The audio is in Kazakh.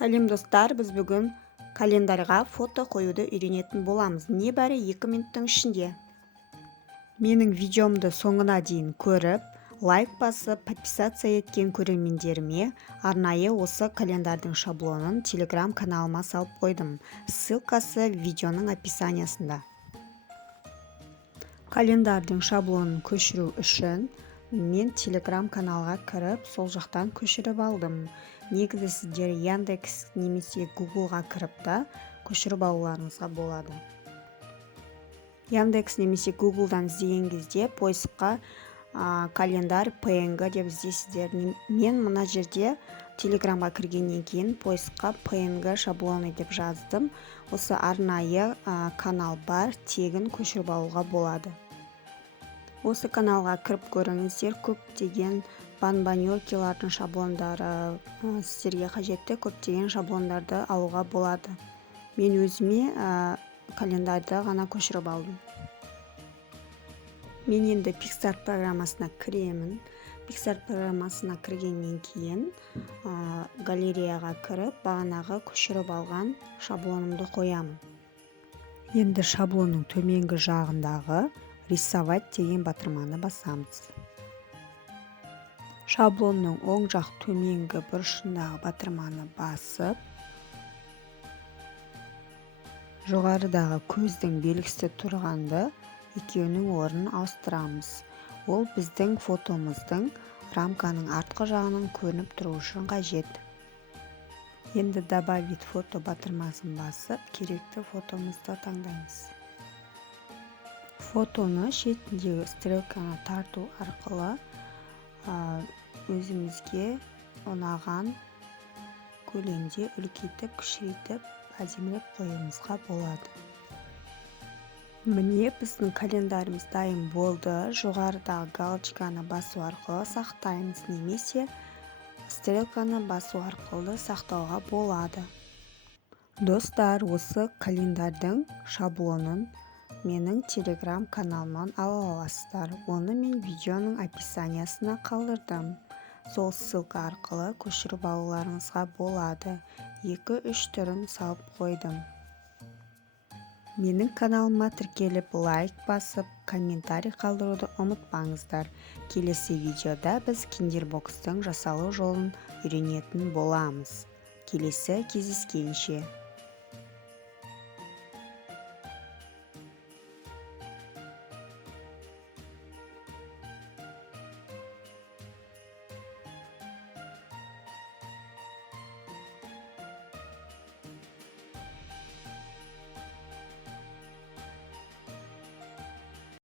Сәлем достар, біз бүгін календарьға фото қоюды үйренетін боламыз. Небәрі 2 минуттың ішінде. Менің видеомды соңына дейін көріп, лайк басып, подписация еткен көрермендеріме арнайы осы календарьдың шаблонын Telegram каналыма салып қойдым. Ссылкасы видеоның описаниясында. Календарьдың шаблонын көшіру үшін мен Telegram каналға кіріп, сол жақтан көшіріп алдым. Негізі сіздер Яндекс немесе Googleға кіріп та көшіріп алуларыңызға болады. Яндекс немесе Googleдан іздеген кезде поискқа календарь PNG деп іздейсіздер. Мен мына жерде Telegramға кіргеннен кейін поискқа PNG шаблоны деп жаздым. Осы арнайы канал бар, тегін көшіріп алуға болады. Осы каналға кіріп көріңіздер, көптеген банбанёкилардың шаблондары сіздерге қажетті көптеген шаблондарды алуға болады. Мен өзіме календарьды ғана көшіріп алдым. Мен енді Pixart программасына кіремін. Pixart программасына кіргеннен кейін галереяға кіріп, бағанағы көшіріп алған шаблонымды қоямын. Енді шаблонның төменгі жағындағы рисовать деген батырманы басамыз. Шаблонның оң жақ төменгі бұрышындағы батырманы басып, жоғарыдағы көздің белгісі тұрғанды екеуінің орнын ауыстырамыз. Ол біздің фотомыздың рамканың артқы жағынан көрініп тұру үшін қажет. Енді добавить фото батырмасын басып, керекті фотомызды таңдаймыз. Фотоны шетіндегі стрелканы тарту арқылы өзімізге ұнаған көлемде үлкейтіп, кішірейтіп, әдемілеп қоюымызға болады. Міне біздің календарьіміз дайын болды. Жоғарыдағы галочканы басу арқылы сақтаймыз, немесе стрелканы басу арқылы сақтауға болады. Достар, осы календарьдың шаблонын менің Telegram каналымнан ала аласыздар. Оны мен видеоның описаниясына қалдырдым. Сол ссылка арқылы көшіріп алуларыңызға болады. 2-3 түрін салып қойдым. Менің каналыма тіркеліп, лайк басып, комментарий қалдыруды ұмытпаңыздар. Келесі видеода біз киндербокстың жасалу жолын үйренетін боламыз. Келесі кездескенше.